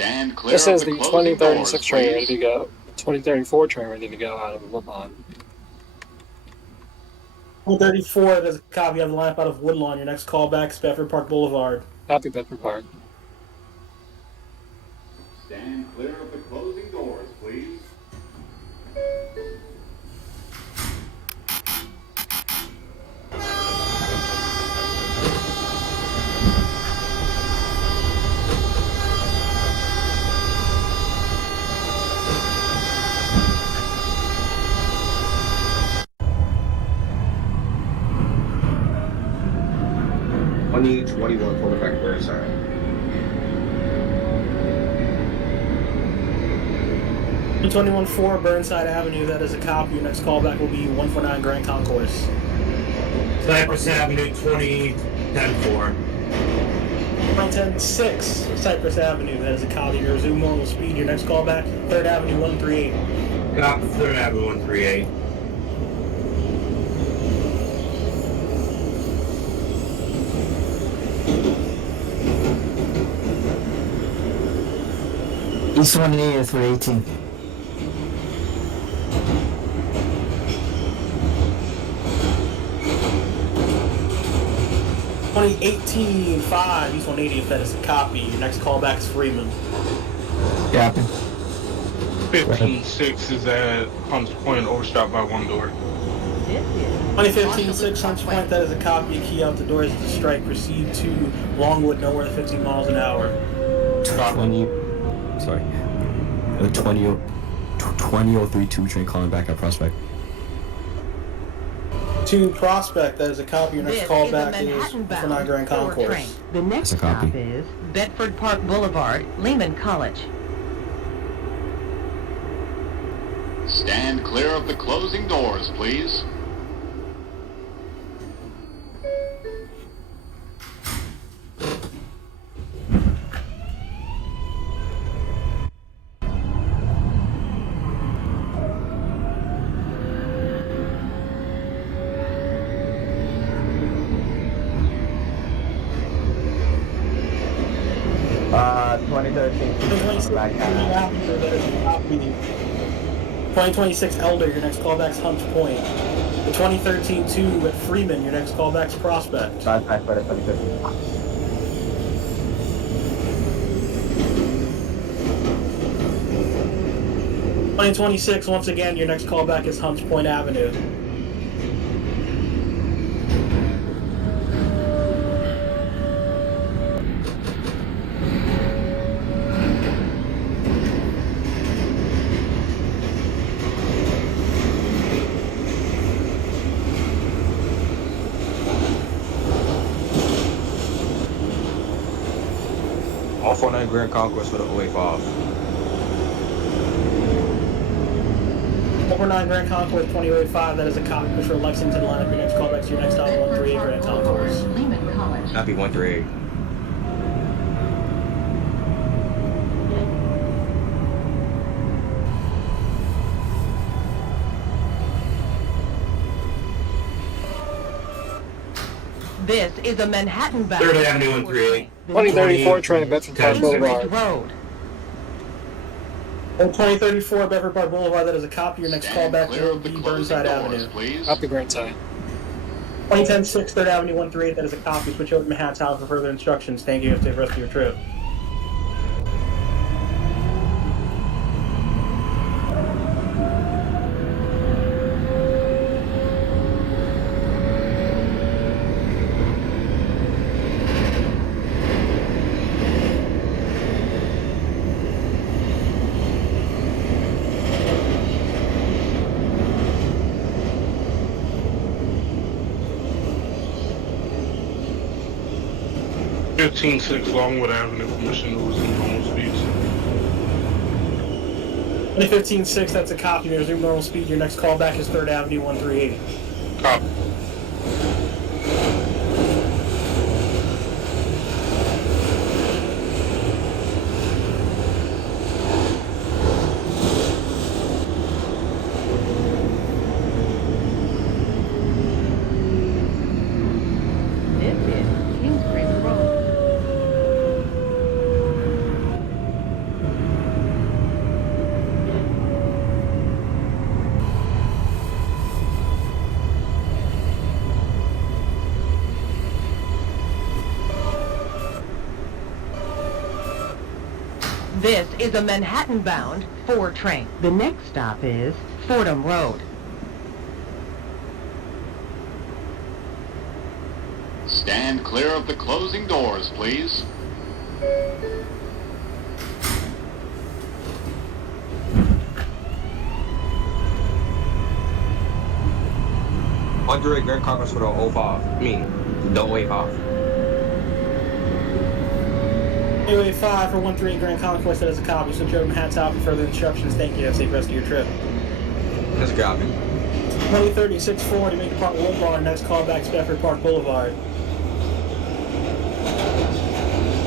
Stand clear This of is the the closing 2036 doors, train ready please. to go. 2034 train ready to go out of Woodlawn. 134, there's a copy of the lineup out of Woodlawn. Your next callback is Bedford Park Boulevard. Happy Bedford Park. Stand clear of the closing doors, please. I need 21 quarterback Burnside. 221-4 Burnside Avenue, that is a copy. Your next callback will be 149 Grand Concourse. Cypress Avenue, 2010-4. 2010-6 Cypress Avenue, that is a copy. Your resume normal speed. Your next callback, 3rd Avenue 138. Cop 3rd Avenue, 138. East 180 for 18. East 180, that is a copy. Your next callback is Freeman. Copy. 15-6 is at Hunts Point, overshot by one door. 2015-6 Hunts Point, that is a copy. Key out the doors to strike. Proceed to Longwood, nowhere to 15 miles an hour. 2032 train calling back at Prospect. To Prospect, that is a copy. Your next callback is 149 Grand Concourse. The next stop is Bedford Park Boulevard, Lehman College. Stand clear of the closing doors, please. Black 2026 Elder, your next callback's Hunts Point. The 2013-2 at Freeman, your next callback's Prospect. 2026, once again, your next callback is Hunts Point Avenue. All 49 Grand Concourse for the 085. Over 9 Grand Concourse 2085, that is a copy for Lexington lineup. Your next callback to your next stop, 138 Grand Concourse. Lehman College. Happy 138. This is a Manhattan bound 3rd Avenue, 138. 2034 train Bedford Park Boulevard. Road. 2034 Bedford Park Boulevard, that is a copy. Your next Stand callback clear will of the be closing Burnside doors, Avenue. please. Happy Grand Side. 2010-6 3rd Avenue 138, that is a copy. Switch over to Manhattan Town for further instructions. Thank you. Have the rest of your trip. (15-6) Longwood Avenue, permission to resume normal speeds. 2015-6, that's a copy. Resume normal speed. Your next callback is 3rd Avenue 138. Copy. This is Kingsbridge Road. This is a Manhattan-bound 4 train. The next stop is Fordham Road. Stand clear of the closing doors, please. Under Grand Concourse for the 05. The 085. 285 for 138 Grand Concourse, that is a copy. Switch over Manhattan Top for further instructions. Thank you. Have a safe rest of your trip. Let's go. 203640, Maker Park Boulevard. Next call back to Bedford Park Boulevard.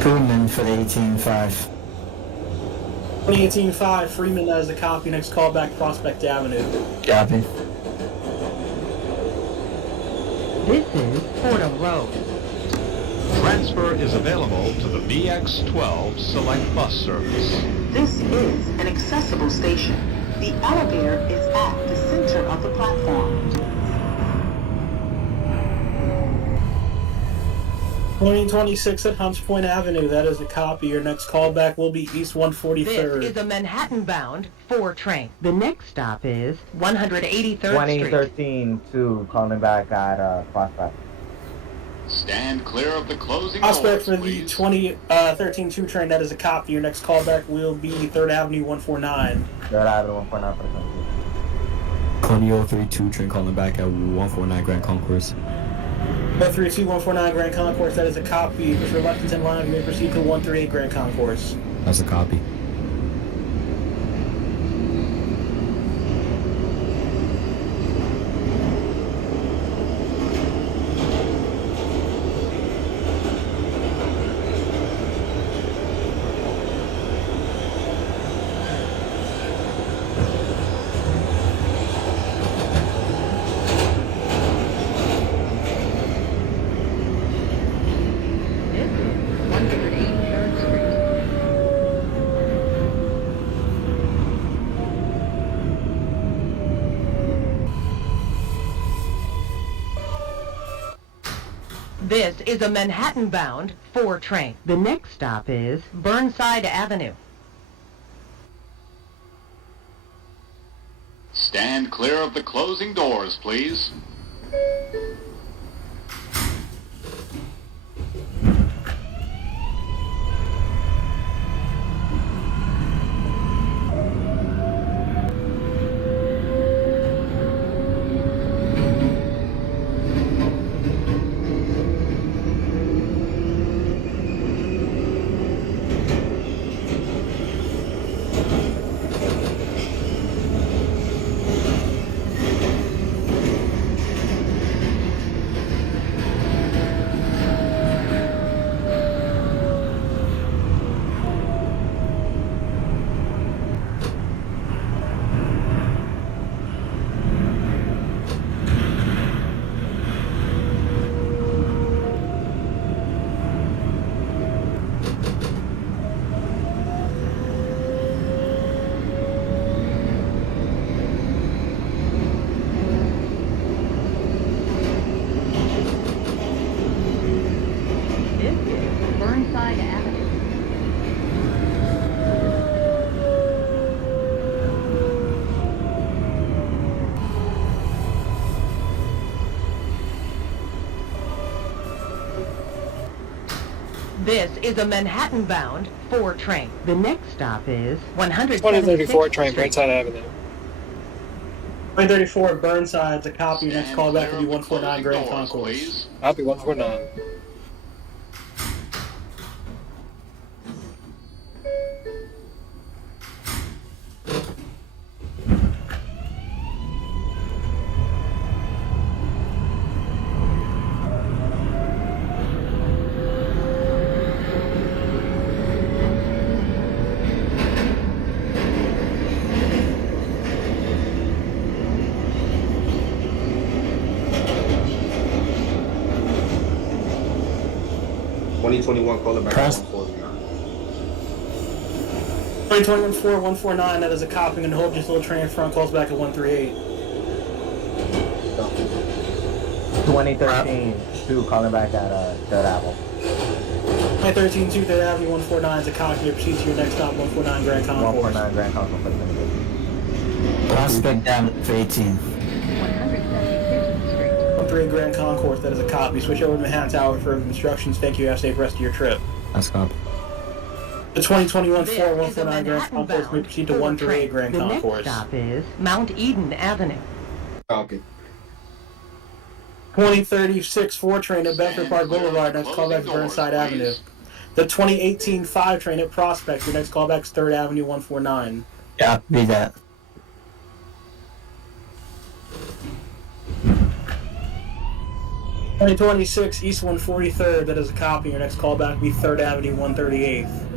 Crewman for the 18.5. 2018-5, Freeman, that is a copy. Next call back Prospect Avenue. Copy. This is Fordham Road. Transfer is available to the BX12 Select Bus Service. This is an accessible station. The elevator is at the center of the platform. 2026 at Hunts Point Avenue, that is a copy. Your next callback will be East 143rd. This is a Manhattan-bound 4 train. The next stop is 183rd Street. 2013-2, calling back at Prospect. Stand clear of the closing doors, Prospect for the please. 2013-2 train, that is a copy. Your next callback will be 3rd Avenue 149. 3rd Avenue 149 for the 20032 train calling back at 149 Grand Concourse. 132 149 Grand Concourse, that is a copy. For Lexington line, you may proceed to 138 Grand Concourse. That's a copy. This is 183rd Street. This is a Manhattan-bound 4 train. The next stop is Burnside Avenue. Stand clear of the closing doors, please. This is Burnside Avenue. This is a Manhattan-bound 4 train. The next stop is 2034 train, Street. Burnside Avenue. 2034 Burnside, the copy. Your next Stand callback clear will be of the 149 Grand closing doors, Concourse. please. Copy 149. calling back Press. at 149. 2021 149, that is a copy. And hope just a little train in front calls back at 138. 2013-2, calling back at 3rd Avenue. I-13 2 3rd Avenue 149 is a copy. Proceed to your next stop, 149 Grand Concourse. 149 Grand Concourse for the minute. Prospect Avenue for 18. 138 Grand Concourse, that is a copy. Switch over to Manhattan Tower for instructions. Thank you. Have a safe rest of your trip. That's copy. The 2021 This 4149 is a Grand Concourse may proceed to 138 Grand The Concourse. next stop is Mount Eden Avenue. Copy. 2036 4 train at Bedford Park Boulevard. Next callback is Burnside Avenue. The 2018 5 train at Prospect. Your next callback is 3rd Avenue 149. Yeah, be that. Twenty 26 East 143rd. That is a copy. Your next callback will be 3rd Avenue 138th.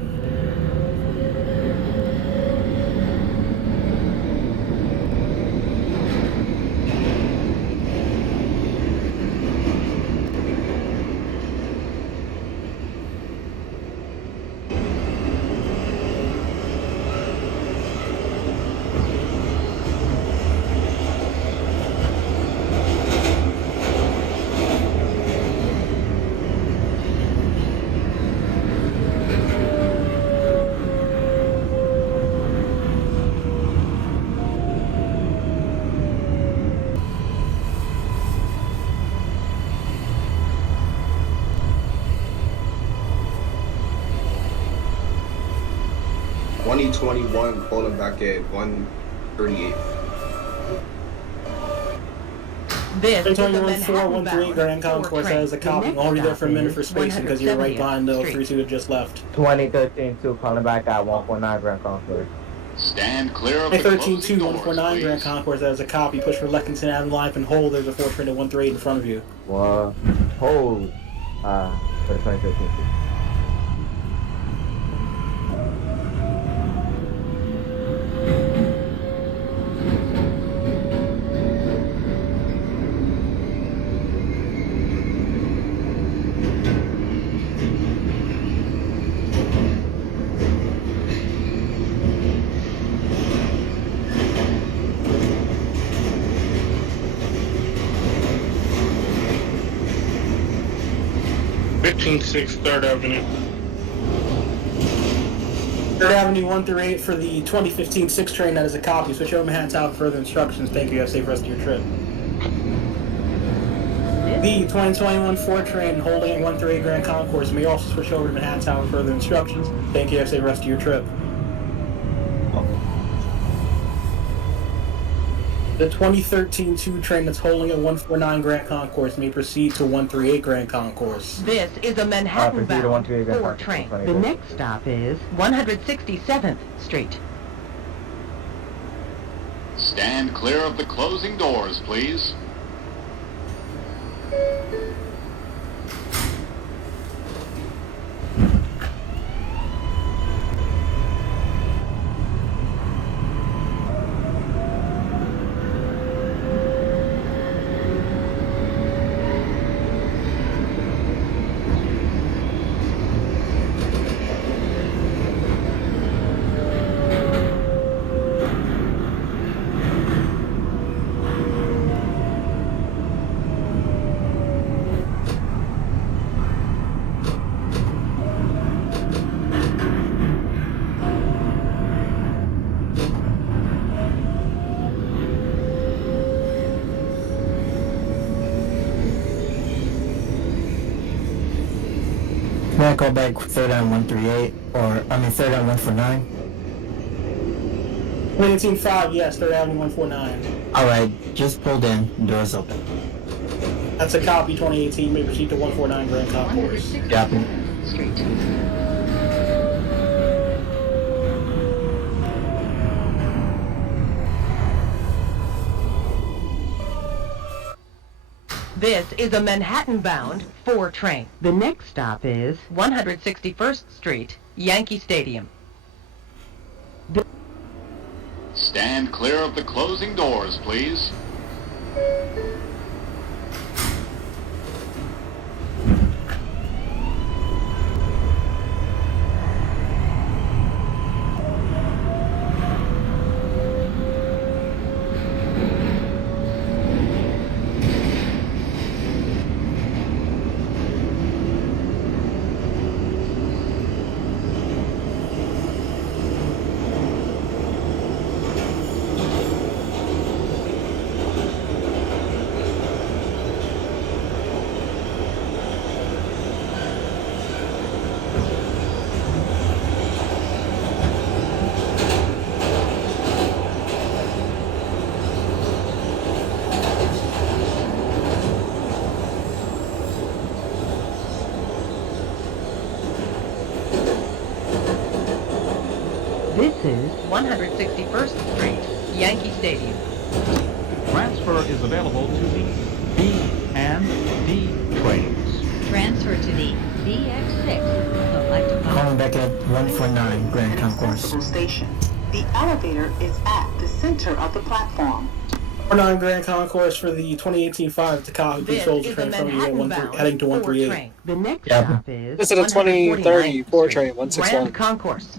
Pulling back at 138. This is a 2021 Manhattan 413 Grand bound Concourse. 4 That is a train. copy. The I'll hold you there next for a minute stop for spacing because you're right behind the 032 that just left. 2013 2 calling back at 149 Grand Concourse. Stand clear of the 13 closing 2 doors, 149 Grand please. Concourse. That is a copy. Push for Lexington Avenue line and hold. There's a 4 train at 138 in front of you. Well, hold for the 2013 2. Fifteen six 3rd Avenue. 3rd Avenue 138 for the 2015 6 train. That is a copy. Switch over Manhattan Tower for further instructions. Thank you. Have a safe rest of your trip. The 2021 4 train holding at 138 Grand Concourse may also switch over to Manhattan Tower for further instructions. Thank you. Have a safe rest of your trip. The 2013 2 train that's holding at 149 Grand Concourse may proceed to 138 Grand Concourse. This is a Manhattan proceed to bound 138 Grand 4 Concourse. train. Funny The good. next stop is 167th Street. Stand clear of the closing doors, please. Can I call back 3rd on 138? Or, 3rd on 149? 2018 5, yes, 3rd Avenue 149. Alright, just pulled in. Doors open. That's a copy. 2018 may proceed to 149 Grand Concourse. Copy. This is a Manhattan-bound 4 train. The next stop is 161st Street, Yankee Stadium. Stand clear of the closing doors, please. This is 161st Street, Yankee Stadium. Transfer is available to the B and D trains. Transfer to the BX6 select bus. Calling back at 149 Grand An Concourse. accessible station. The elevator is at the center of the platform. 49 Grand Concourse for the 2018-5 Tacoma. Please This hold the is train a from you at Manhattan-bound heading to 4 138. train. The next Yeah. stop is This is a 2030 4 train, 161. Grand Concourse.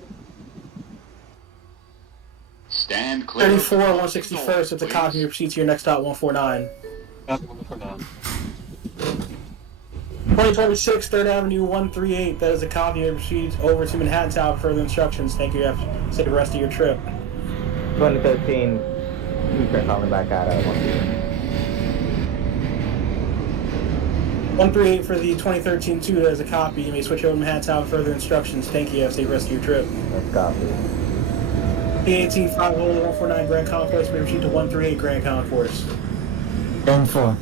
Stand clear of 34, the 161st at the doors, copy. please. Your proceed to your next stop, 149. Copy 149. 2026 3rd Avenue, 138. That is a copy. Your proceed over to Manhattan Tower for further instructions. Thank you. Have save the rest of your trip. 2013, Utica calling back at 138. 138 for the 2013 2. That is a copy. You may switch over to Manhattan Tower for further instructions. Thank you. Have save the rest of your trip. Let's copy. The 18-5 Holy 149 Grand Concourse may proceed to 138 Grand Concourse. N4.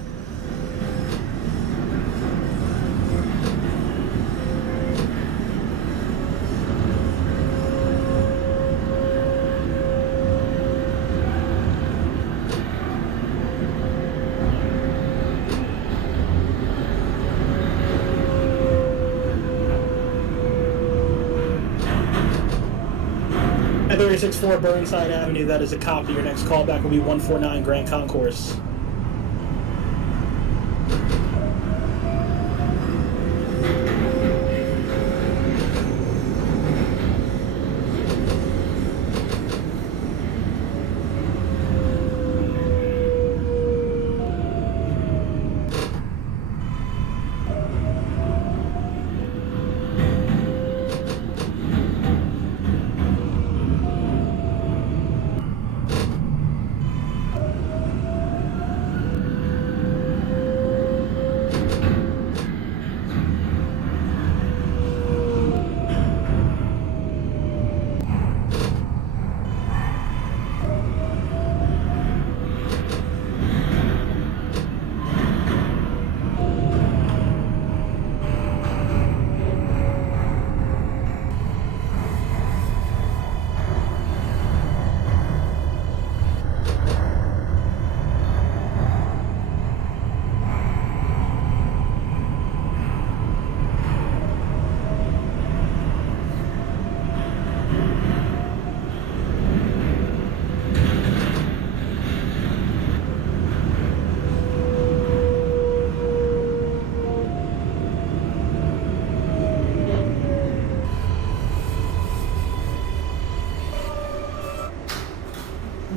At 36-4 Burnside Avenue, that is a copy. Your next callback will be 149 Grand Concourse.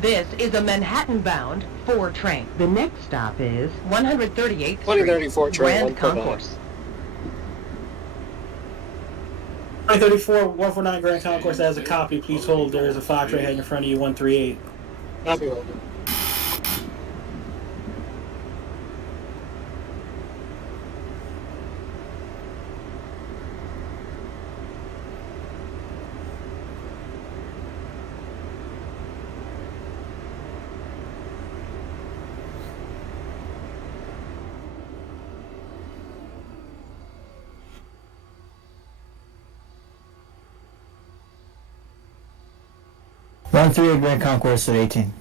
This is a Manhattan-bound 4 train. The next stop is 138th 2034 Street, train, Grand 149. Concourse. 2034 149 Grand Concourse has a copy. Please hold. There is a 5 train heading in front of you, 138. Copy holder. One 38 Grand Concourse at 18.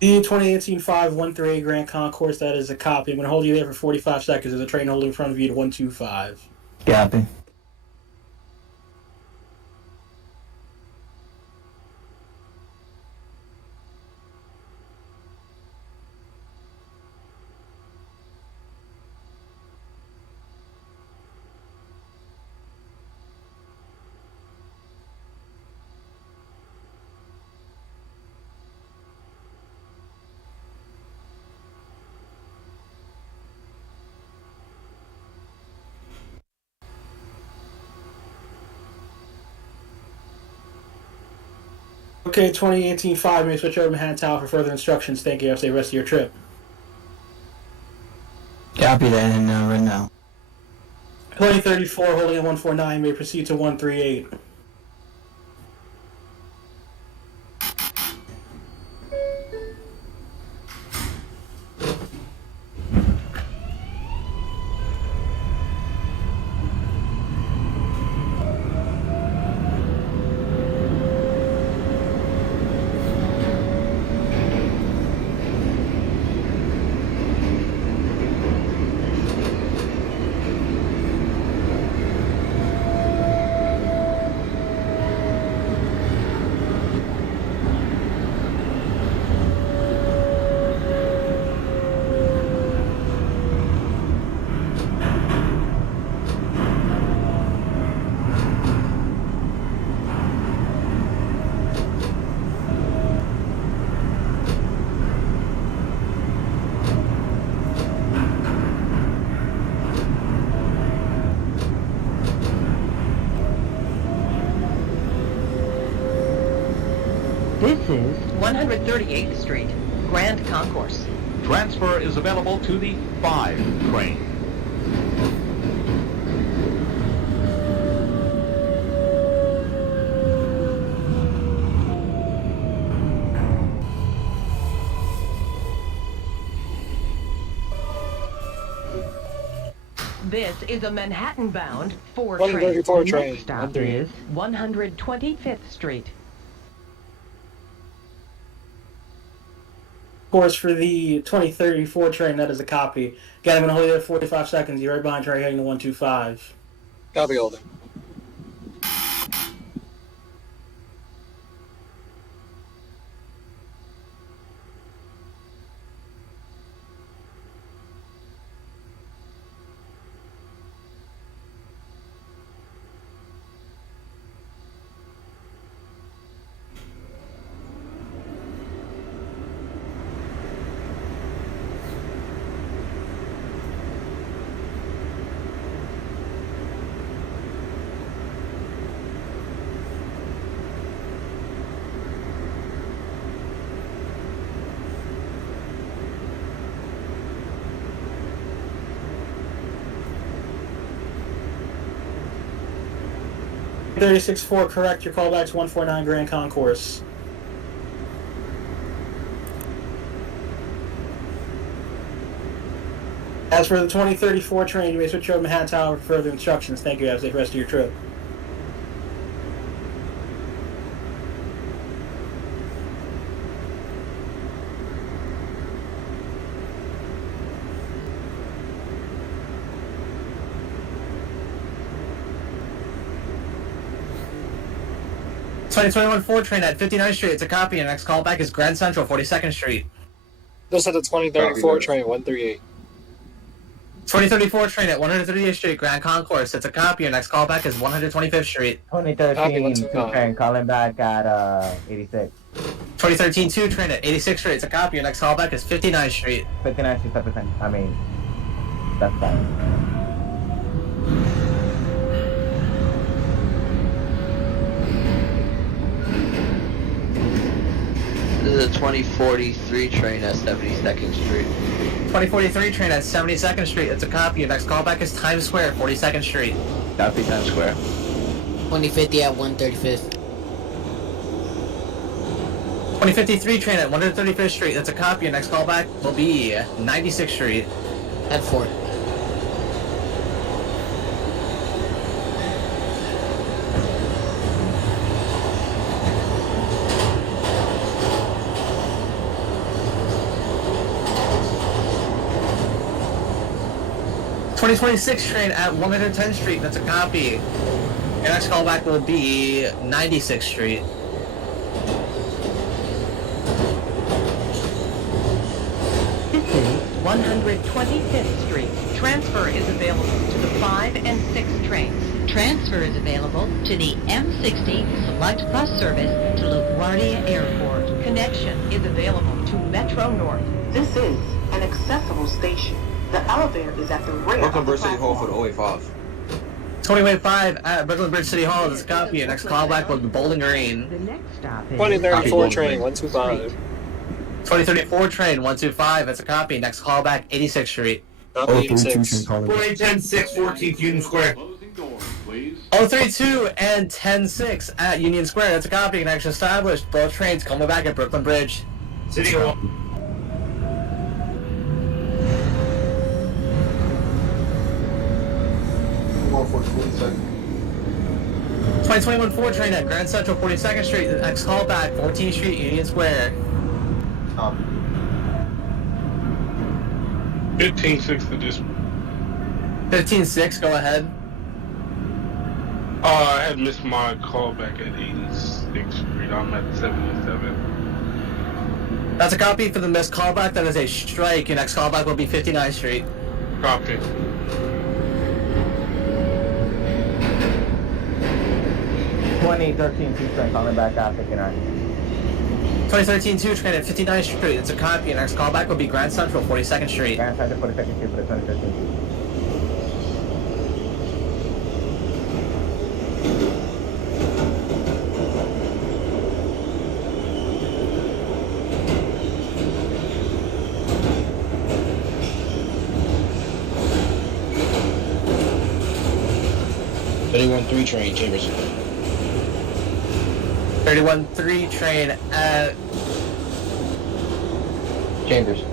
The 2018-5 138 Grand Concourse, that is a copy. I'm going to hold you there for 45 seconds. There's a train holding in front of you to 125. Copy. Okay, 2018-5, may switch over to Manhattan Tower for further instructions. Thank you. Have a safe rest of your trip. Copy that and right now. 2034, holding at 149, may proceed to 138. is 138th Street, Grand Concourse. Transfer is available to the 5 train. This is a Manhattan-bound 4 train. 134 The train, next stop 138. is 125th Street. Of course, for the 2034 train, that is a copy. Again, I'm going to hold you there 45 seconds. You're right behind train heading to 125. Copy holding. .36.4, correct. Your callback's 149 Grand Concourse. As for the 2034 train, you may switch over to Manhattan Tower for further instructions. Thank you. Have a safe rest of your trip. .2021 4 train at 59th Street. It's a copy, and next callback is Grand Central, 42nd Street. This is the 2034 train, 138. 2034 train at 138th Street, Grand Concourse. It's a copy, and next callback is 125th Street. 2013 2 train calling back at 86. 2013 2 train at 86th Street. It's a copy, and next callback is 59th Street. 59 Street, 7%. I mean, that's fine. This is a 2043 train at 72nd Street. 2043 train at 72nd Street. It's a copy. Your next callback is Times Square, 42nd Street. Copy Times Square. 2050 at 135th. 2053 train at 135th Street. That's a copy. Your next callback will be 96th Street. At 4. .2026 train at 110th Street. That's a copy. Your next callback will be 96th Street. This is 125th Street. Transfer is available to the 5 and 6 trains. Transfer is available to the M60 Select Bus Service to LaGuardia Airport. Connection is available to Metro North. This is an accessible station. The elevator is at the rear Brooklyn of the Bridge City Hall for platform. the 085. 2085 at Brooklyn Bridge City Hall. That's a copy. Your next callback will be Bowling Green. The next stop is 2034 train, 125. 2034 train 125. That's a copy. Next callback 86th Street. Copy 032 86. train calling back. 2010-6, 14th Union Square. Closing doors, please. 032 and 106 at Union Square. That's a copy. Connection established. Both trains coming back at Brooklyn Bridge. City Hall. For 20 seconds. 2021 4 train at Grand Central 42nd Street. The next callback 14th Street, Union Square. 15-6 to this. 15-6, go ahead. I had missed my call back at 86th Street. I'm at 77. That's a copy for the missed callback. That is a strike. Your next callback will be 59th Street. Copy. 2013 2 train calling back at 59. 2013 2 train at 59th Street. It's a copy. Your next callback will be Grand Central 42nd Street. Grand Central 42nd Street for the 2013 2. 31-3 train, Chambers. 31-3 train at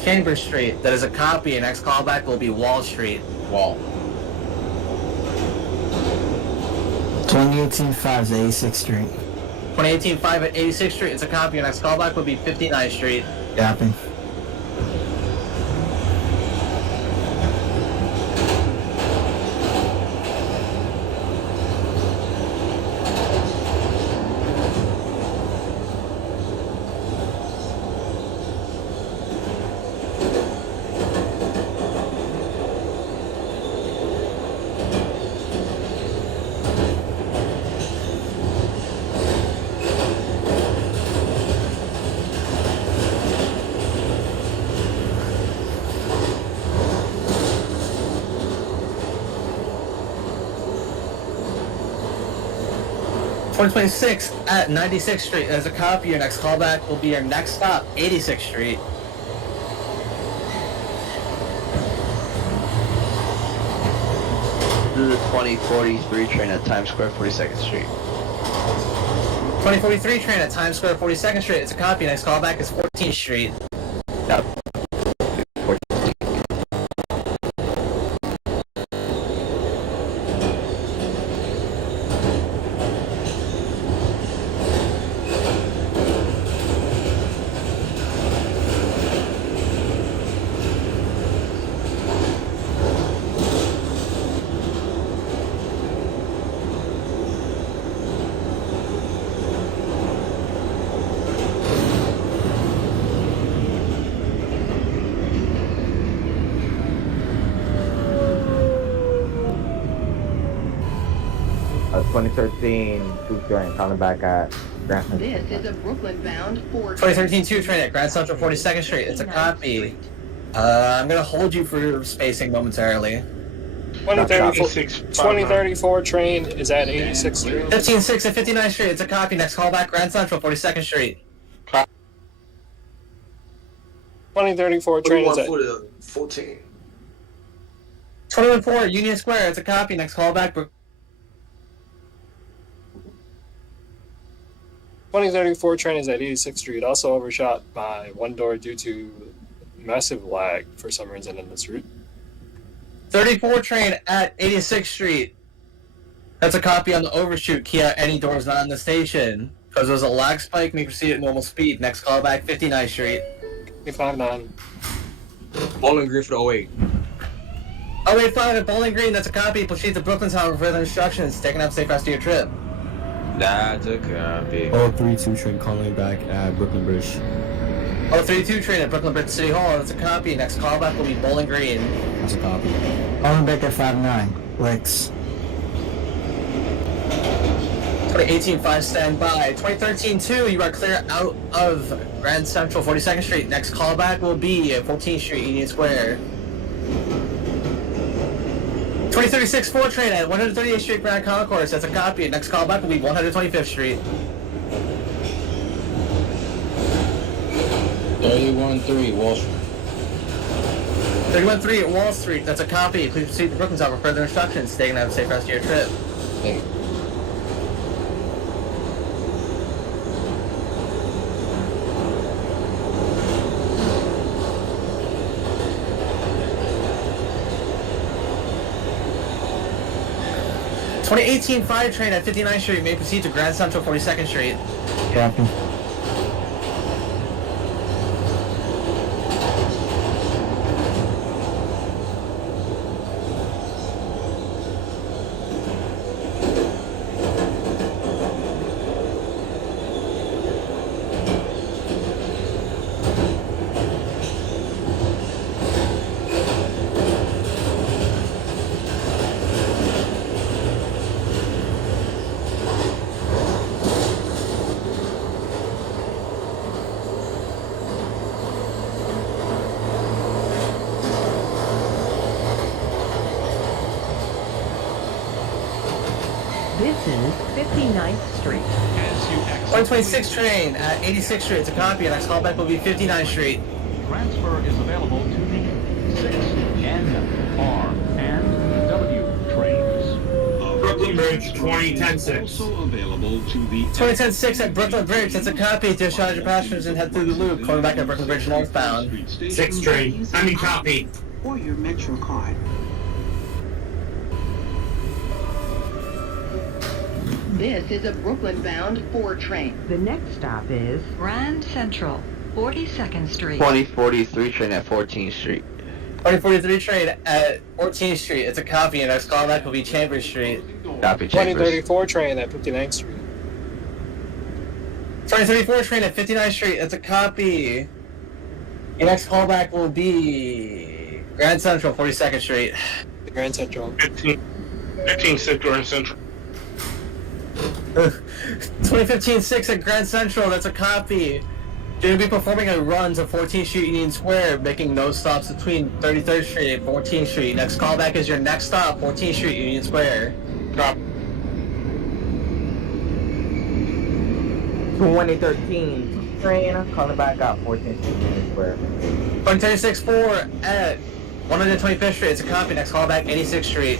Chambers Street. That is a copy. Next callback will be Wall Street. Wall. 2018-5 is 86th Street. 2018-5 at 86th Street. It's a copy. Next callback will be 59th Street. Copy. .26 at 96th Street. As a copy, your next callback will be your next stop, 86th Street. The 2043 train at Times Square, 42nd Street. 2043 train at Times Square, 42nd Street. It's a copy. Next callback is 14th Street. Yep. 2013 2 train calling back at Grand Central. This is a Brooklyn-bound 2013 2 train at Grand Central 42nd Street. It's a copy. I'm gonna hold you for spacing momentarily. 2034 train is at 86th Street. 15-6 at 59th Street. It's a copy. Next callback, Grand Central 42nd Street. 2034 train is at 14. 21-4 Union Square. It's a copy. Next callback. 2034 train is at 86th Street, also overshot by one door due to massive lag for some reason in this route. 34 train at 86th Street. That's a copy on the overshoot. Key out any doors not in the station. Because there's a lag spike, may proceed at normal speed. Next callback, 59th Street. 59. Bowling Green for the 08. 085 at Bowling Green. That's a copy. Proceed to Brooklyn Town for further instructions. Taking up safe rest of your trip. That's a copy. 032 train calling back at Brooklyn Bridge. 032 train at Brooklyn Bridge City Hall. That's a copy. Next callback will be Bowling Green. That's a copy. Calling back at 59. Licks. 2018-5 standby. 2013-2, you are clear out of Grand Central 42nd Street. Next callback will be at 14th Street, Union Square. 2036 4 train at 138th Street, Grand Concourse. That's a copy. Next callback will be 125th Street. 31-3 Wall Street. 31-3 at Wall Street. That's a copy. Please proceed to Brooklyn Town for further instructions. Stay and have a safe rest of your trip. Thank you. The 2018-5 train at 59th Street may proceed to Grand Central 42nd Street. Copy. This is 59th Street. 126 train at 86th Street. It's a copy. Next callback will be 59th Street. Transfer is available to the 6, N, R, and W trains. Brooklyn Bridge, 2010-6. Also available to the 2010-6 at Brooklyn Bridge. That's a copy. Discharge your passengers and head through the loop. Calling back at Brooklyn Bridge northbound. 6 train. I mean, copy. Or your Metro card. This is a Brooklyn-bound 4 train. The next stop is Grand Central, 42nd Street. 2043 train at 14th Street. 2043 train at 14th Street. It's a copy. Your next callback will be Chambers Street. Copy, Chambers. 2034 train at 59th Street. 2034 train at 59th Street. It's a copy. Your next callback will be Grand Central, 42nd Street. The Grand Central. 15 Central and Central. 2015-6 at Grand Central. That's a copy. You're going to be performing a run to 14th Street Union Square, making no stops between 33rd Street and 14th Street. Next callback is your next stop, 14th Street Union Square. Copy. 2013 train calling back up 14th Street Union Square. 2036-4 at 125th Street. It's a copy. Next callback, 86th Street.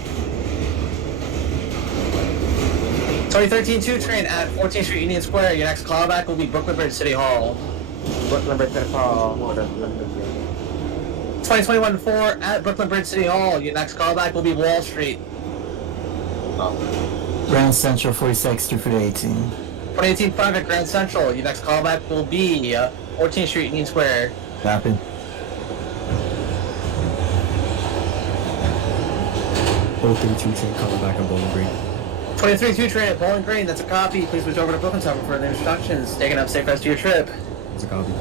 2013-2 train at 14th Street Union Square. Your next callback will be Brooklyn Bridge City Hall. Brooklyn Bridge City Hall. 2021-4 at Brooklyn Bridge City Hall. Your next callback will be Wall Street. Grand Central 46 through 18. 2018-5 at Grand Central. Your next callback will be 14th Street Union Square. Copy. O32 train calling back on Bowling Green. 23-2 train at Bowling Green. That's a copy. Please switch over to Brooklyn Tower for further instructions. Taking up safe rest of your trip. That's a copy.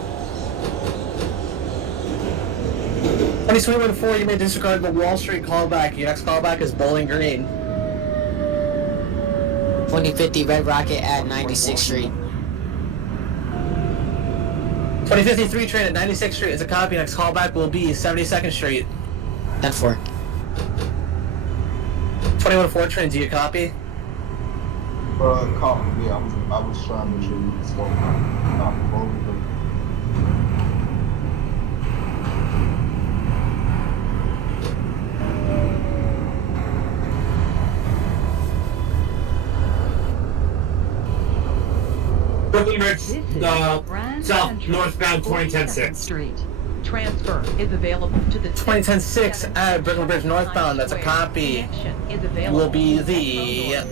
2021-4, you may disregard the Wall Street callback. Your next callback is Bowling Green. 2050 Red Rocket at 96th Street. 2053 train at 96th Street is a copy. Next callback will be 72nd Street. 10-4. 21-4 train, do you copy? Call me. I was trying to make sure you was going on. Brooklyn Bridge, south northbound 2010-6. Street. transfer is available to the 2010-6 at Brooklyn Bridge northbound. That's a copy. Will be the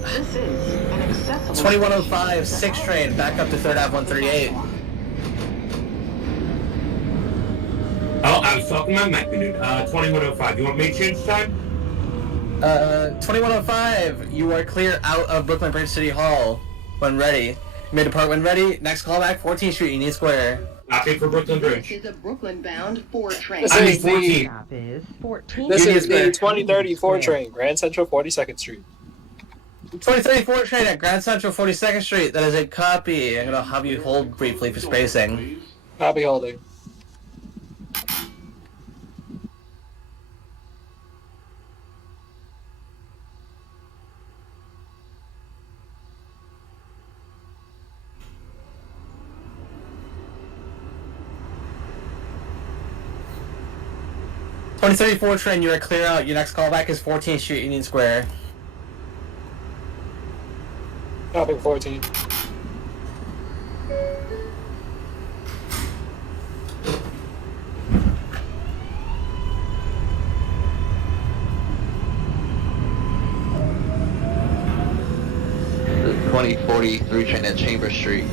2105 6 train back up to 3rd Ave 138. Oh, I was talking my mic, dude. 2105. You want me to change time? 2105, you are clear out of Brooklyn Bridge City Hall when ready. You may depart when ready. Next callback, 14th Street, Union Square. Copy for Brooklyn Bridge. This is a Brooklyn-bound 4 train. This is the 2034 train, Grand Central 42nd Street. 2034 train at Grand Central 42nd Street. That is a copy. I'm going to have you hold briefly for spacing. Copy holding. .2034 train, you are clear out. Your next callback is 14th Street, Union Square. Copy 14. The 2043 train at Chambers Street.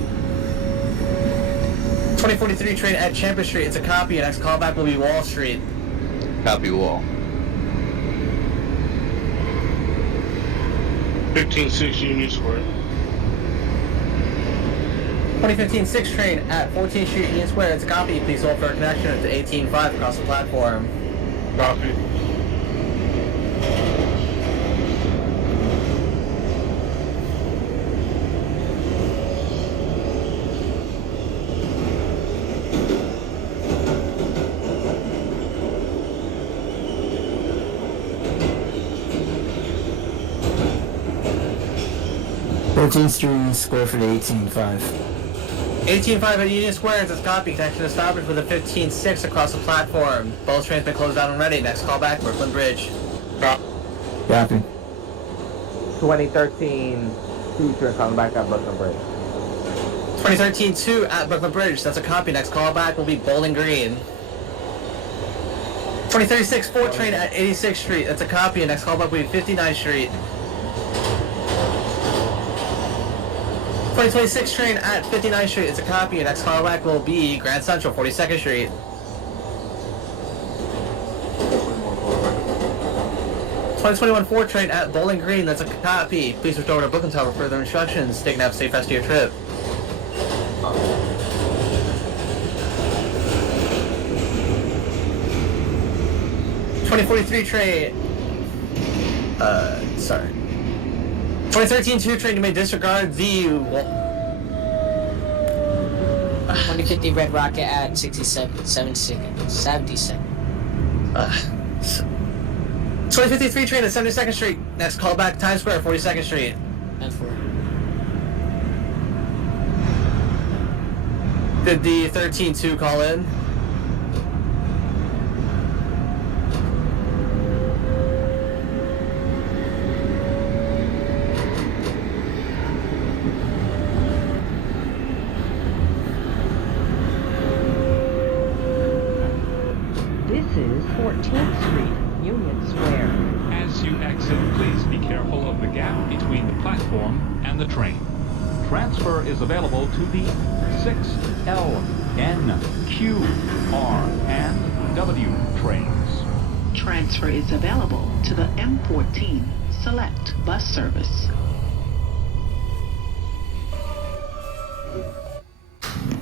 2043 train at Chambers Street. It's a copy. Your next callback will be Wall Street. Copy wall. 15-6 Union Square. 2015 6 train at 14th Street, Union Square. It's a copy. Please hold for a connection to 18.5 across the platform. Copy. Street Square for the 18.5. 18.5 at Union Square. It's a copy. Connection established with a 15.6 across the platform. Both trains been closed down and ready. Next callback, Brooklyn Bridge. Copy. 2013 2 train coming back at Brooklyn Bridge. 2013 2 at Brooklyn Bridge. That's a copy. Next callback will be Bowling Green. 2036 4 train at 86th Street. That's a copy. Next callback will be 59th Street. 2026 train at 59th Street. It's a copy. Next callback will be Grand Central, 42nd Street. 2021 4 train at Bowling Green. That's a copy. Please return to Brooklyn Tower for further instructions. Stay safe, safe rest of your trip. 2043 train. Sorry. 2013 2 train, you may disregard the 2050 Red Rocket at 77. 2053 train at 72nd Street. Next callback, Times Square, 42nd Street. 10-4. Did the 13-2 call in? This is 14th Street, Union Square. As you exit, please be careful of the gap between the platform and the train. Transfer is available to the 6L, N, Q, R, and W trains. Transfer is available to the M14 Select bus service.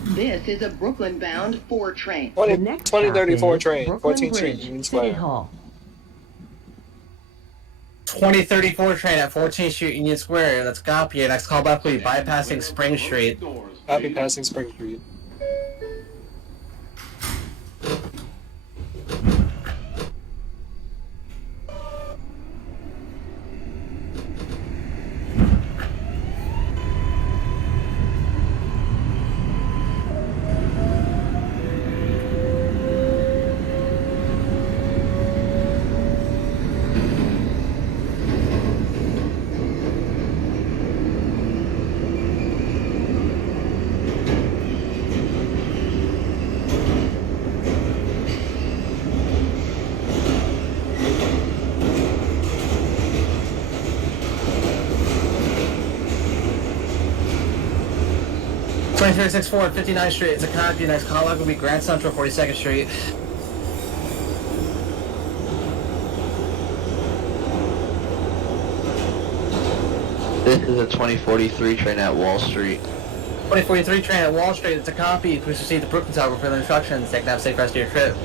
This is a Brooklyn-bound 4 train. 2034 train, Brooklyn 14th Street, Bridge, Union City Square. Hall. 2034 train at 14th Street, Union Square. That's a copy. Your next callback will be bypassing Spring Street. Copy passing Spring Street. 2036 4 at 59th Street. It's a copy. Your next callback will be Grand Central, 42nd Street. This is a 2043 train at Wall Street. 2043 train at Wall Street. It's a copy. Please proceed to Brooklyn Tower for further instructions. Take a safe rest of your trip.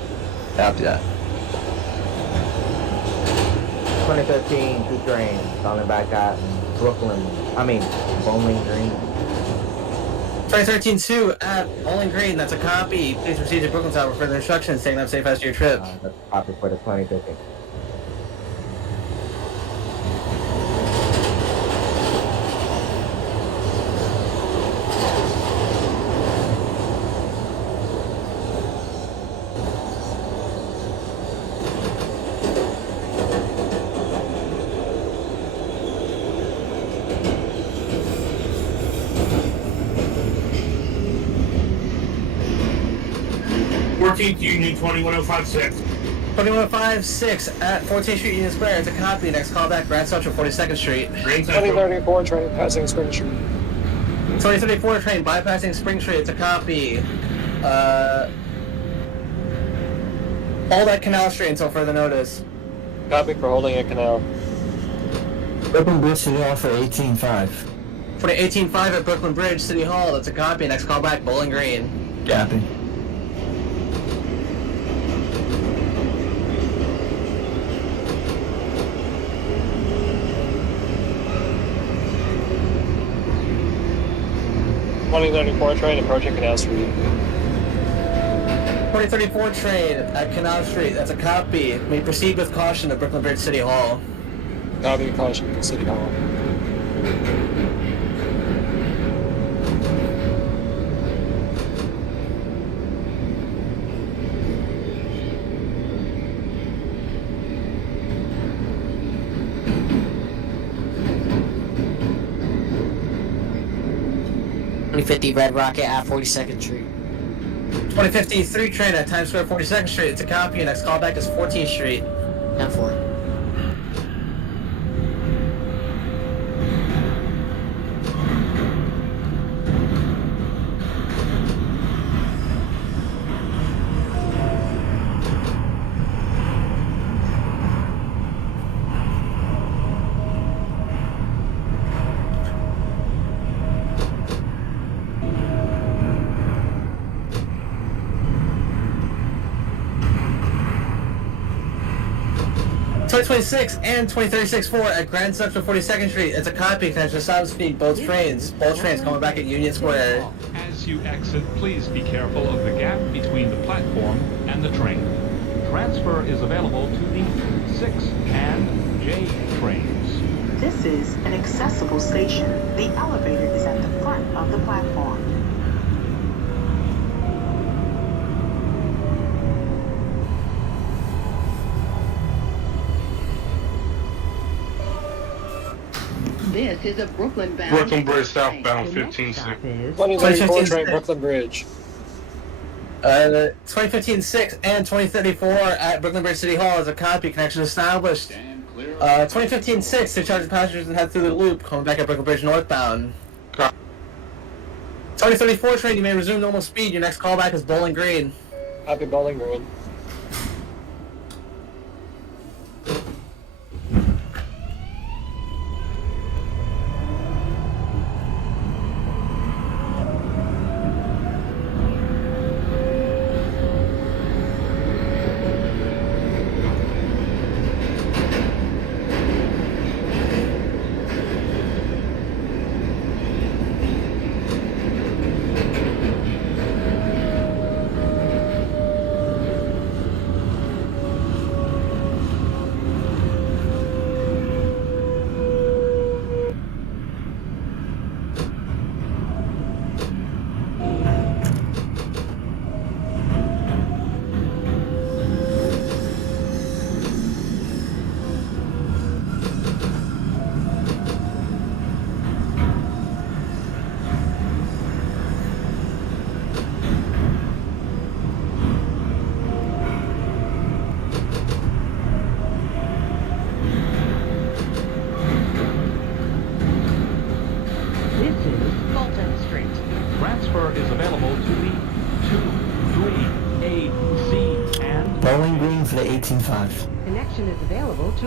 Copy that. 2013 2 train coming back at Bowling Green. 2013 2 at Bowling Green. That's a copy. Please proceed to Brooklyn Tower for further instructions. Take a safe rest of your trip. That's a copy for the 2013. Union 21056. 2156 at 14th Street, Union Square. It's a copy. Next callback, Grand Central, 42nd Street. Grand Central. 2034 train passing Spring Street. 2034 train bypassing Spring Street. It's a copy. Hold at Canal Street until further notice. Copy for holding a canal. Brooklyn Bridge City Hall for 18.5. 2018-5 at Brooklyn Bridge, City Hall. That's a copy. Next callback, Bowling Green. Copy. 2034 train approaching Canal Street. 2034 train at Canal Street. That's a copy. May proceed with caution to Brooklyn Bridge, City Hall. Copy caution to City Hall. 2034 2050 Red Rocket at 42nd Street. 2053 train at Times Square 42nd Street. It's a copy. Next callback is 14th Street. 10-4. .26 and 2036-4 at Grand Central 42nd Street. It's a copy. Connection to stop speed. Both trains coming back at Union Square. As you exit, please be careful of the gap between the platform and the train. Transfer is available to the 6 and J trains. This is an accessible station. The elevator is at the front of the platform. This is a Brooklyn-bound... Brooklyn Bridge southbound 15-6. 2034 train Brooklyn Bridge. 2015-6 and 2034 at Brooklyn Bridge City Hall is a copy. Connection established. 2015-6 to charge the passengers and head through the loop, coming back at Brooklyn Bridge northbound. 2034 train, you may resume normal speed. Your next callback is Bowling Green. Copy Bowling Green. Transfer is available to the 2, 3, A, C, and Bowling Green for the 18.5. Connection is available to...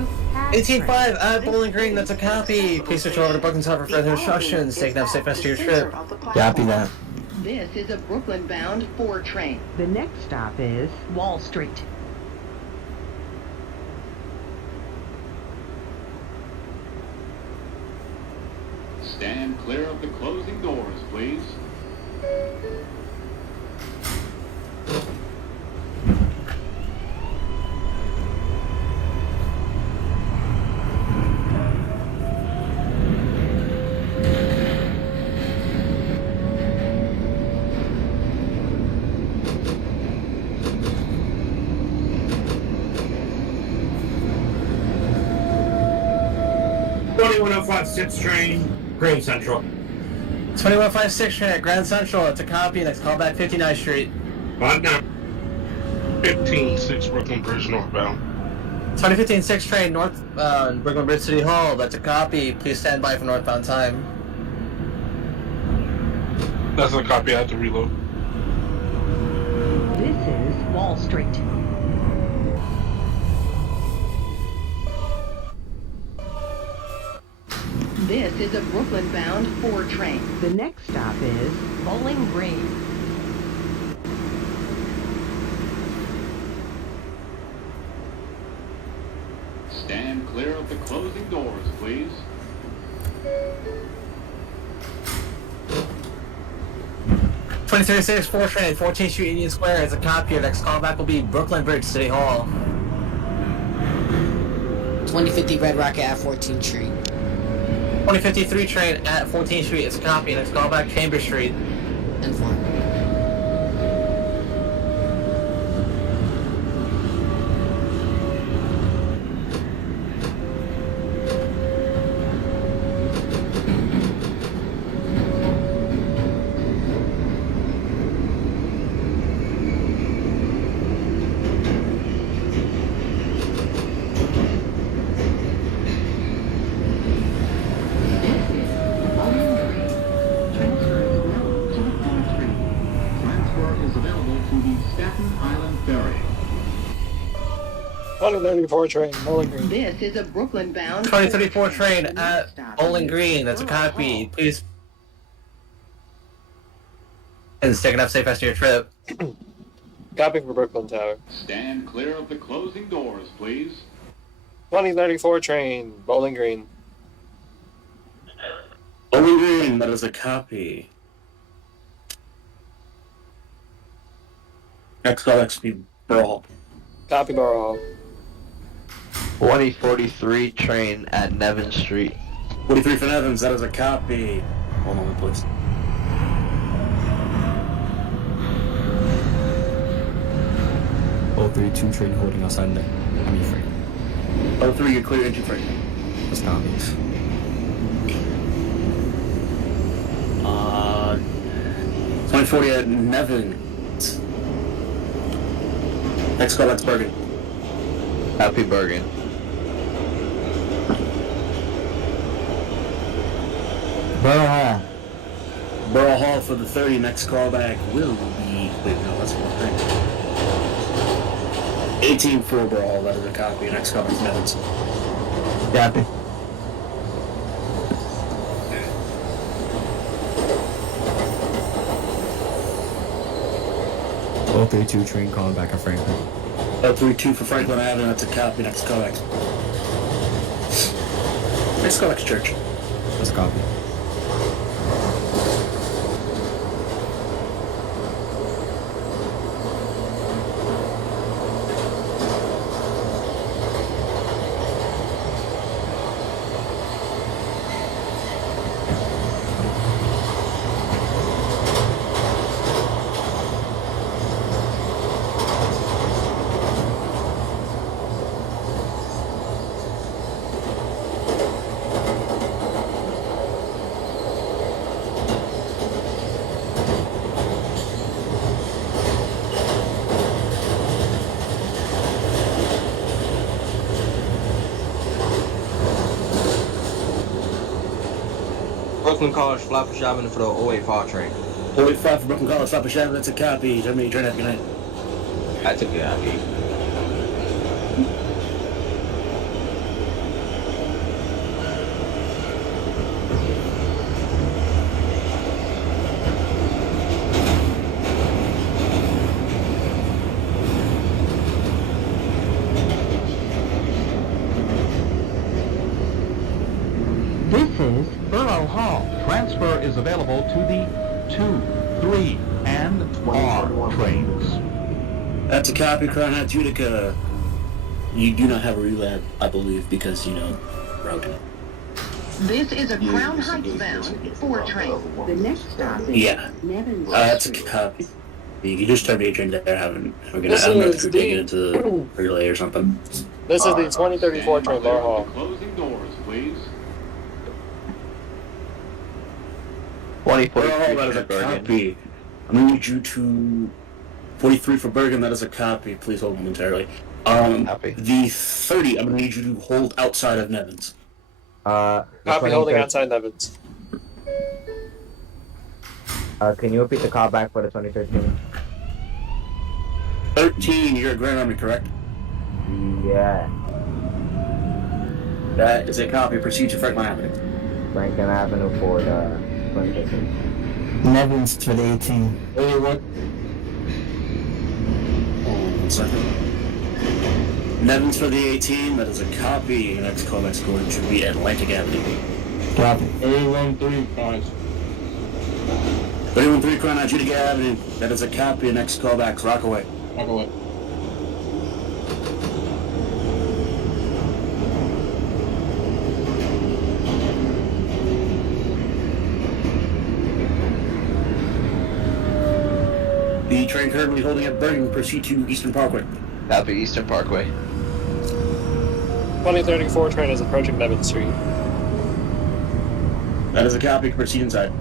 18.5 at Bowling Green, that's a copy. Please switch over to Brooklyn South for further instructions. Take now safe rest of your trip. Copy that. This is a Brooklyn-bound 4 train. The next stop is Wall Street. Stand clear of the closing doors, please. Train, Grand Central. 2156 train at Grand Central. It's a copy. Next callback 59th Street. 15-6 Brooklyn Bridge northbound. 2015-6 train north Brooklyn Bridge City Hall. That's a copy. Please stand by for northbound time. That's a copy. I had to reload. This is Wall Street. This is a Brooklyn-bound 4 train. The next stop is Bowling Green. Stand clear of the closing doors, please. .2036 4 train at 14th Street Union Square. It's a copy. Your next callback will be Brooklyn Bridge City Hall. 2050 Red Rocket at 14th Street. 2053 train at 14th Street. It's a copy. Next callback Chambers Street. And 4. 2034 train, Bowling Green. This is a Brooklyn-bound 2034 train at Bowling Green. That's a copy. Please. And stay enough safe rest of your trip. Copy for Brooklyn Tower. Stand clear of the closing doors, please. 2034 train, Bowling Green. Bowling Green, that is a copy. Next call XP Brawl. Copy Borough. 2043 train at Nevin Street. 43 for Evans, that is a copy. One moment, please. Oh, 32 train holding outside there. I mean, free. 03, you're clear into free. That's copies. 2040 at Nevin. Next call, that's Bergen. Happy Bergen. Borough Hall. Borough Hall for the 30. Next callback will be. Wait, no, that's one thing. 18 for Borough Hall, that is a copy. Next callback is Nevins. Copy. Oh, 32 train calling back at Franklin. 032 for Franklin Avenue, that's a copy. Next callback. Next callback's Church. That's a copy. Brooklyn College, Flatbush Avenue for the 085 train. 085 for Brooklyn College, Flatbush Avenue, that's a copy. How many train have good night? That's a good idea. This is Borough Hall. Transfer is available to the 2, 3, and R trains. That's a copy, Crown Heights, Utica. You do not have a relay, I believe, because, broken. This is a Crown Heights bound 4 train. The next stop is Yeah. Nevin That's a copy. You just turned A train there, we're gonna This have is to take it into the relay or something. This is the 2034 train, Borough Hall. Closing doors, please. 2043 Borough Hall, that is a Bergen. copy. I'm gonna need you to 43 for Bergen, that is a copy. Please hold momentarily. Copy. The 30, I'm gonna need you to hold outside of Nevins. Copy holding outside Nevins. Can you repeat the callback for the 2013? 13, you're at Grand Army, correct? Yeah. That is a copy. Proceed to Franklin Avenue. Franklin Avenue for the 2013. Nevins for the 18. Hold on 1 second. Nevins for the 18, that is a copy. Next call, next going to be Atlantic Avenue. Copy. 313, guys. 313 Crown Heights, Utica Avenue, that is a copy. Next call back, Rockaway. Walk away. The train currently holding at Bergen, proceed to Eastern Parkway. Copy Eastern Parkway. 2034 train is approaching Nevin Street. That is a copy, proceed inside.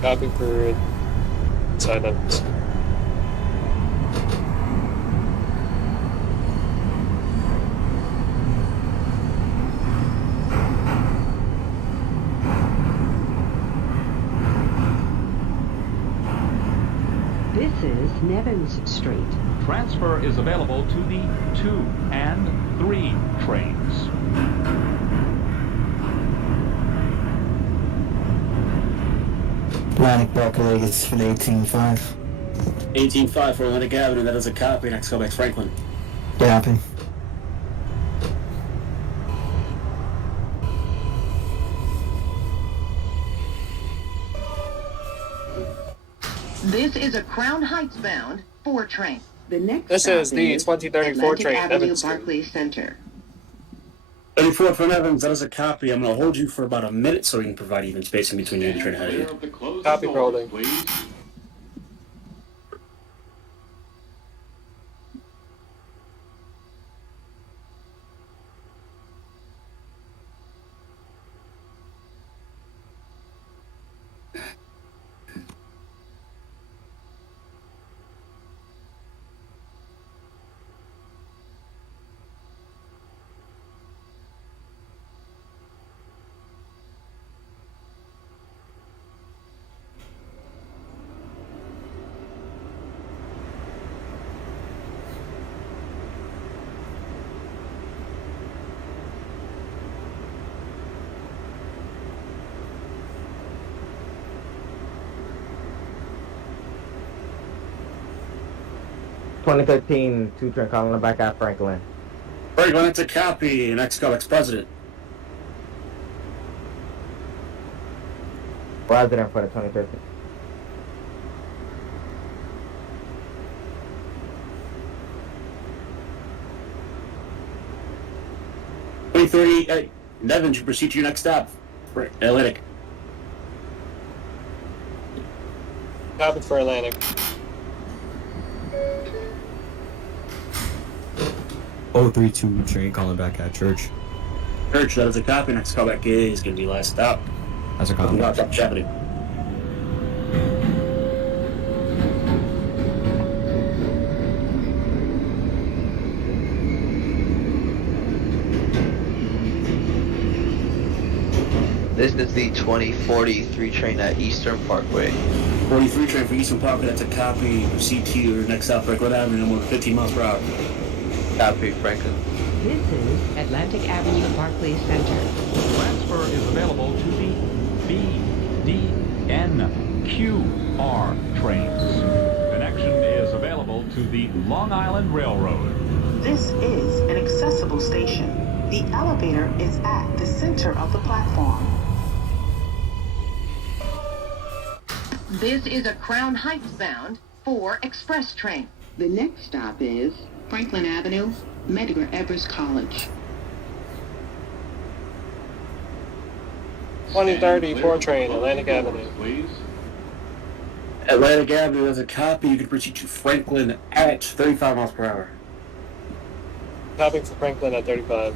Copy for inside Nevins. This is Nevins Street. Transfer is available to the 2 and 3 trains. Atlantic Berkeley is for the 18.5. 18.5 for Atlantic Avenue, that is a copy. Next callback Franklin. Copy. This is a Crown Heights bound 4 train. The next This stop is the 2034 Atlantic train, Avenue, Evans Street. Barclays Center. 34 from Evans, that is a copy. I'm going to hold you for about a minute so we can provide even spacing between you and the train ahead of you. Copy holding. Please. (2013) 2 train calling back at Franklin. Franklin, that's a copy. Next callback's President. President for the 2013. Nevins, you proceed to your next stop. Atlantic. Copy for Atlantic. Oh, 32 train calling back at Church. Church, that is a copy. Next callback is going to be last stop. That's a copy. Avenue. This is the 2043 train at Eastern Parkway. 43 train for Eastern Parkway, that's a copy. Proceed to your next stop, Franklin Avenue, no more than 15 miles per hour. Copy, Franklin. This is Atlantic Avenue, Barclays Center. Transfer is available to the B, D, N, Q, R trains. Connection is available to the Long Island Railroad. This is an accessible station. The elevator is at the center of the platform. This is a Crown Heights bound 4 express train. The next stop is Franklin Avenue, Medgar Evers College. 2034 train, Atlantic Avenue. Please. Atlantic Avenue has a copy. You can proceed to Franklin at 35 miles per hour. Copy for Franklin at 35.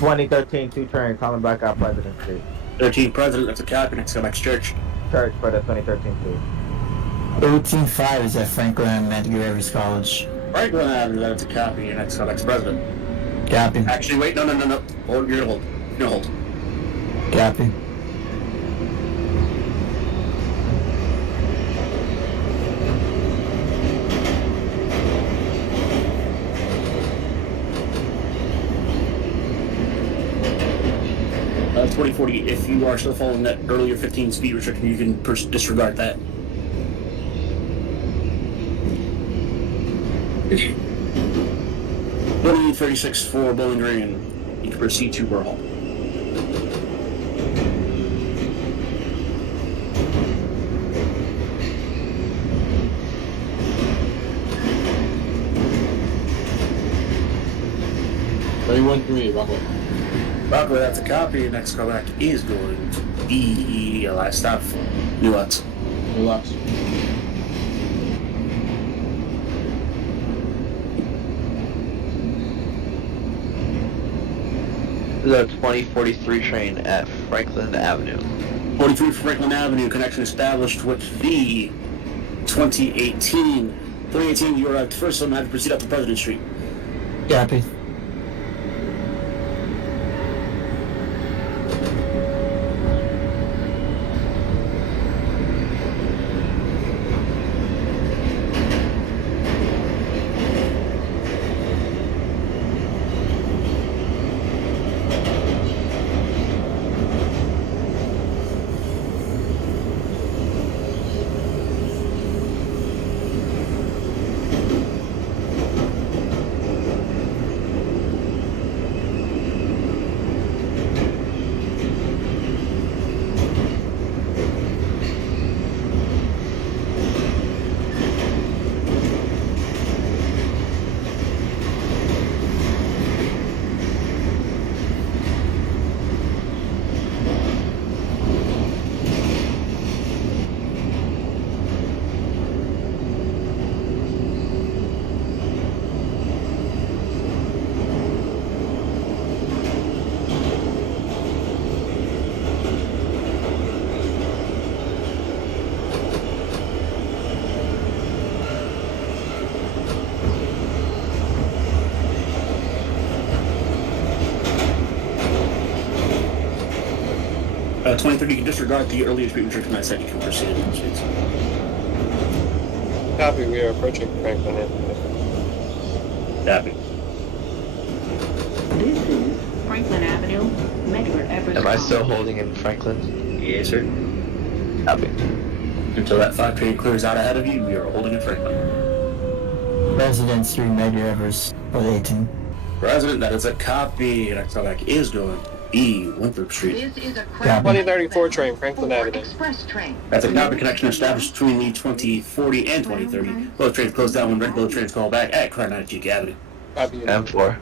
(2013) 2 train calling back at President Street. 13 President, that's a copy. Next callback's Church. Church for the 2013 2. 18.5 is at Franklin and Medgar Evers College. Franklin Avenue, that's a copy. Your next callback's President. Copy. Actually, wait, no. Hold, you're gonna hold. You're gonna hold. Copy. Uh, 2040, if you are still following that earlier 15 speed restriction, you can disregard that. Building 36 for Bowling Green, you can proceed to Burhall. Rockaway, that's a copy. Next callback is going to be last stop. New Lots. This is a 2043 train at Franklin Avenue. 43 Franklin Avenue, connection established with the 2018. You arrived first, so I'm going to have to proceed up to President Street. Copy. Uh, 2030, you can disregard the earlier speed restriction I said you can proceed in the streets. Copy, we are approaching Franklin Avenue. Copy. This is Franklin Avenue, Medgar Evers. Am I still holding in Franklin? Yes, sir. Copy. Until that 5 train clears out ahead of you, we are holding in Franklin. Residence 3 Medgar Evers for the 18. President, that is a copy. Next callback is going E, Winthrop Street. This is a 2034 train, Franklin Avenue. Express train. That's a copy connection established between the 2040 and 2030. Both trains close down when regular trains call back at Crown Utica Avenue. Copy. M4.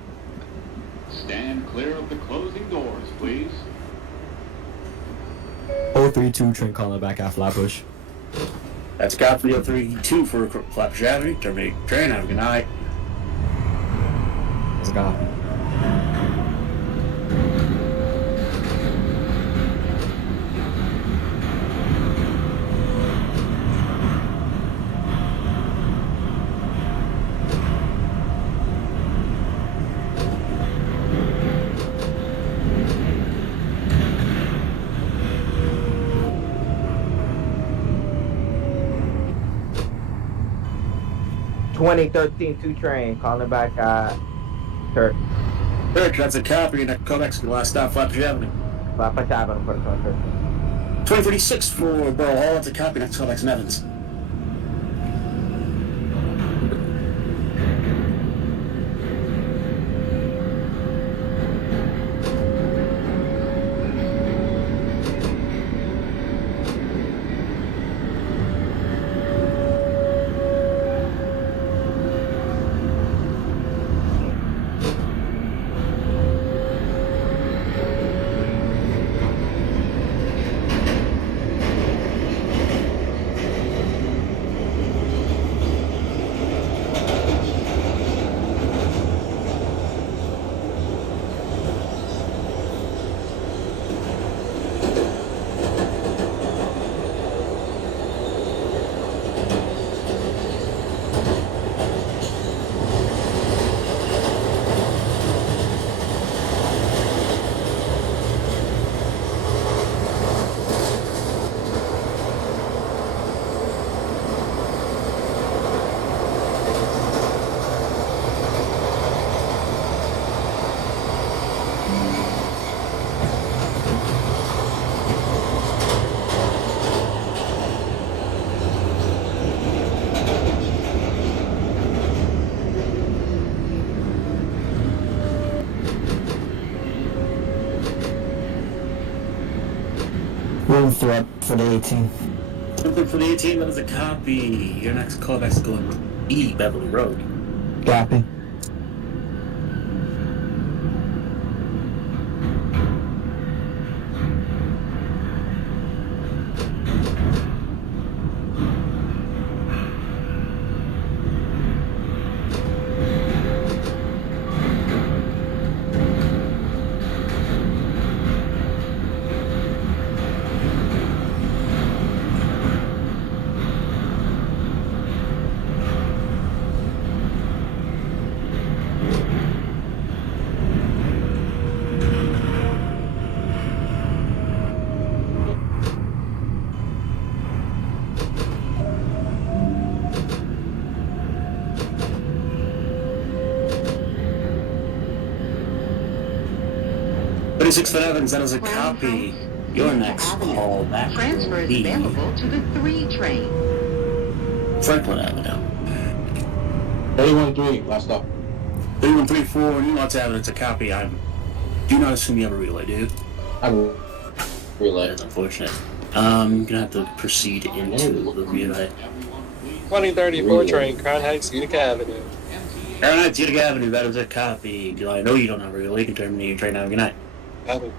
Stand clear of the closing doors, please. 032 train calling back at Flatbush. That's a copy 032 for Flatbush Avenue. Terminate train. Have a good night. That's a copy. $20.13 2 train calling back at Church. Church, that's a copy. Next callback's the last stop, Flatbush Avenue. Flatbush Avenue for the Church. 2036 for Borough Hall. That's a copy. Next callback's in Evans. Winthrop for the 18. Something for the 18, that is a copy. Your next callback's going to E, Beverly Road. Copy. 26 Evans, that is a copy. Your next call back Transfer will is be available to the 3 train. Franklin Avenue. 31-3, last stop. 3134, Newlots Avenue, it's a copy. I do not assume you have a relay, do you? I will relay. That's unfortunate. I'm gonna have to proceed into the relay. 2034 train, Crown Heights, Utica Avenue. Crown Heights, Utica Avenue, that is a copy. I know you don't have a relay, you can terminate your train now. Good night. Avenue.